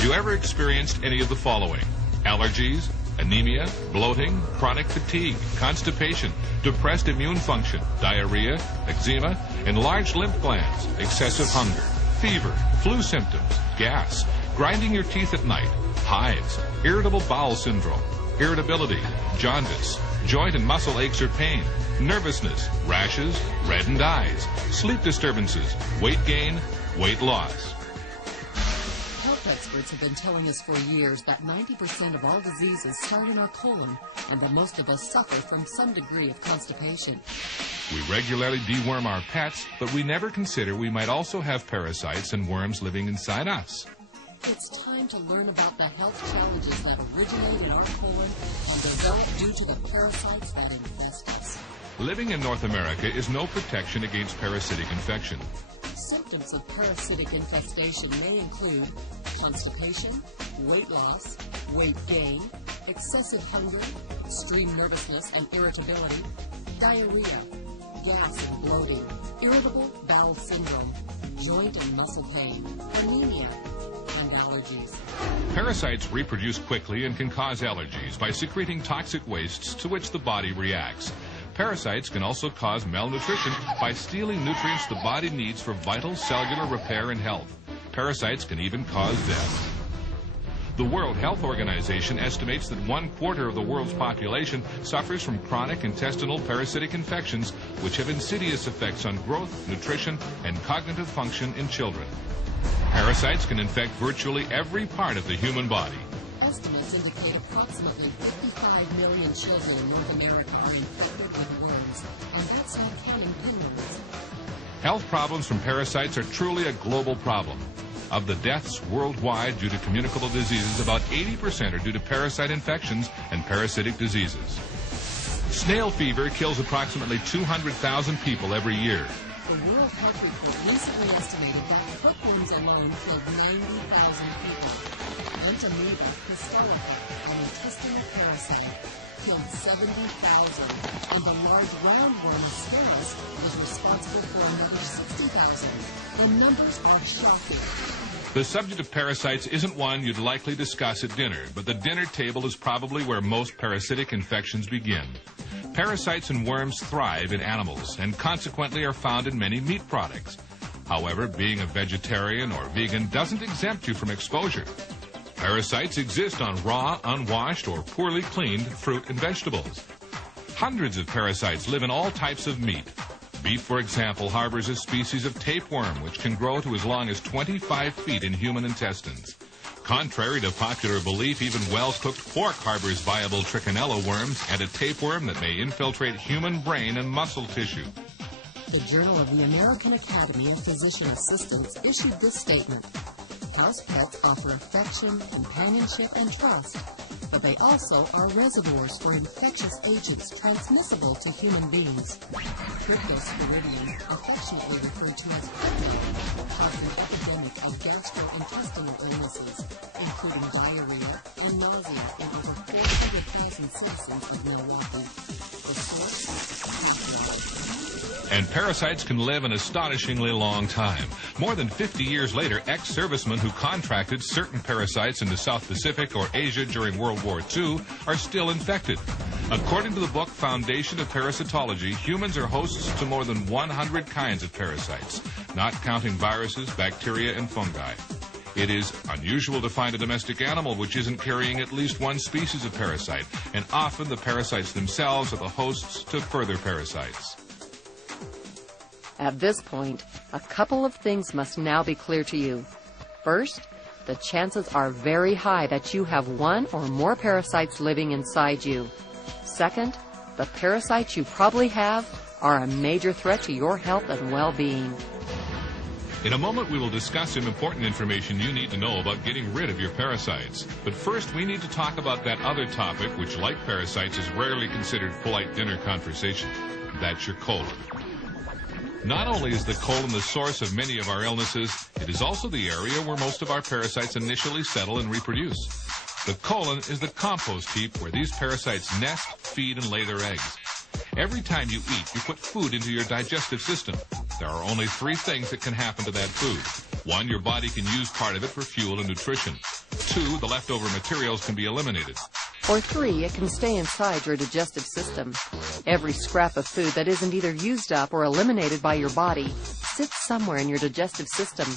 Have you ever experienced any of the following? Allergies, anemia, bloating, chronic fatigue, constipation, depressed immune function, diarrhea, eczema, enlarged lymph glands, excessive hunger, fever, flu symptoms, gas, grinding your teeth at night, hives, irritable bowel syndrome, irritability, jaundice, joint and muscle aches or pain, nervousness, rashes, reddened eyes, sleep disturbances, weight gain, weight loss. Health experts have been telling us for years that 90% of all diseases start in our colon and that most of us suffer from some degree of constipation. We regularly deworm our pets, but we never consider we might also have parasites and worms living inside us. It's time to learn about the health challenges that originate in our colon and develop due to the parasites that infest us. Living in North America is no protection against parasitic infection. Symptoms of parasitic infestation may include constipation, weight loss, weight gain, excessive hunger, extreme nervousness and irritability, diarrhea, gas and bloating, irritable bowel syndrome, joint and muscle pain, anemia, and allergies. Parasites reproduce quickly and can cause allergies by secreting toxic wastes to which the body reacts. Parasites can also cause malnutrition by stealing nutrients the body needs for vital cellular repair and health. Parasites can even cause death. The World Health Organization estimates that 1/4 of the world's population suffers from chronic intestinal parasitic infections, which have insidious effects on growth, nutrition, and cognitive function in children. Parasites can infect virtually every part of the human body. Estimates indicate approximately 55 million children in North America are infected with worms, and that's not counting penguins. Health problems from parasites are truly a global problem. Of the deaths worldwide due to communicable diseases, about 80% are due to parasite infections and parasitic diseases. Snail fever kills approximately 200,000 people every year. The World Health Report recently estimated that hookworms alone killed 90,000 people. Entamoeba histolytica, an intestinal parasite, killed 70,000, and the large roundworm Ascaris was responsible for another 60,000. The numbers are shocking. The subject of parasites isn't one you'd likely discuss at dinner, but the dinner table is probably where most parasitic infections begin. Parasites and worms thrive in animals and consequently are found in many meat products. However, being a vegetarian or vegan doesn't exempt you from exposure. Parasites exist on raw, unwashed, or poorly cleaned fruit and vegetables. Hundreds of parasites live in all types of meat. Beef, for example, harbors a species of tapeworm, which can grow to as long as 25 feet in human intestines. Contrary to popular belief, even well-cooked pork harbors viable trichinella worms and a tapeworm that may infiltrate human brain and muscle tissue. The Journal of the American Academy of Physician Assistants issued this statement: house pets offer affection, companionship, and trust, but they also are reservoirs for infectious agents transmissible to human beings. Cryptosporidium, affectionately referred to as crypto, caused an epidemic of gastrointestinal illnesses, including diarrhea and nausea in over 400,000 citizens of Milwaukee. The source? And parasites can live an astonishingly long time. More than 50 years later, ex-servicemen who contracted certain parasites in the South Pacific or Asia during World War II are still infected. According to the book Foundation of Parasitology, humans are hosts to more than 100 kinds of parasites, not counting viruses, bacteria, and fungi. It is unusual to find a domestic animal which isn't carrying at least one species of parasite, and often the parasites themselves are the hosts to further parasites. At this point, a couple of things must now be clear to you. First, the chances are very high that you have one or more parasites living inside you. Second, the parasites you probably have are a major threat to your health and well-being. In a moment, we will discuss some important information you need to know about getting rid of your parasites. But first, we need to talk about that other topic, which, like parasites, is rarely considered polite dinner conversation. That's your colon. Not only is the colon the source of many of our illnesses, it is also the area where most of our parasites initially settle and reproduce. The colon is the compost heap where these parasites nest, feed, and lay their eggs. Every time you eat, you put food into your digestive system. There are only 3 things that can happen to that food. 1, your body can use part of it for fuel and nutrition. 2, the leftover materials can be eliminated. Or 3, it can stay inside your digestive system. Every scrap of food that isn't either used up or eliminated by your body sits somewhere in your digestive system.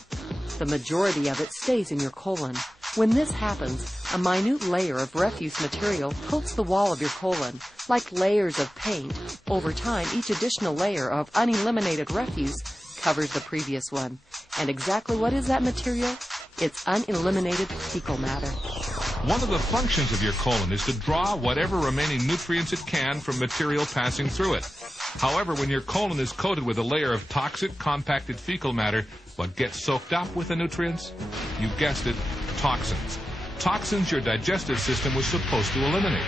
The majority of it stays in your colon. When this happens, a minute layer of refuse material coats the wall of your colon, like layers of paint. Over time, each additional layer of uneliminated refuse covers the previous one. And exactly what is that material? It's uneliminated fecal matter. One of the functions of your colon is to draw whatever remaining nutrients it can from material passing through it. However, when your colon is coated with a layer of toxic, compacted fecal matter, what gets soaked up with the nutrients? You guessed it, toxins. Toxins your digestive system was supposed to eliminate.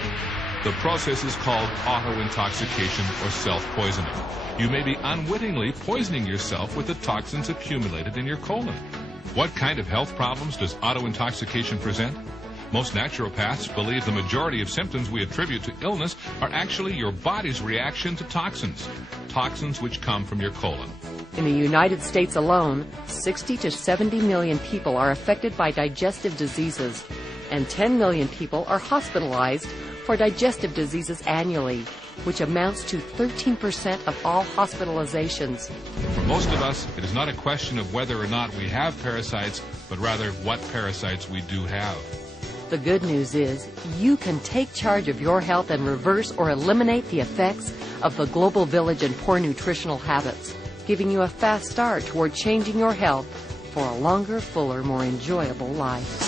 The process is called auto-intoxication or self-poisoning. You may be unwittingly poisoning yourself with the toxins accumulated in your colon. What kind of health problems does auto-intoxication present? Most naturopaths believe the majority of symptoms we attribute to illness are actually your body's reaction to toxins, toxins which come from your colon. In the United States alone, 60 to 70 million people are affected by digestive diseases, and 10 million people are hospitalized for digestive diseases annually, which amounts to 13% of all hospitalizations. For most of us, it is not a question of whether or not we have parasites, but rather what parasites we do have. The good news is you can take charge of your health and reverse or eliminate the effects of the global village and poor nutritional habits, giving you a fast start toward changing your health for a longer, fuller, more enjoyable life.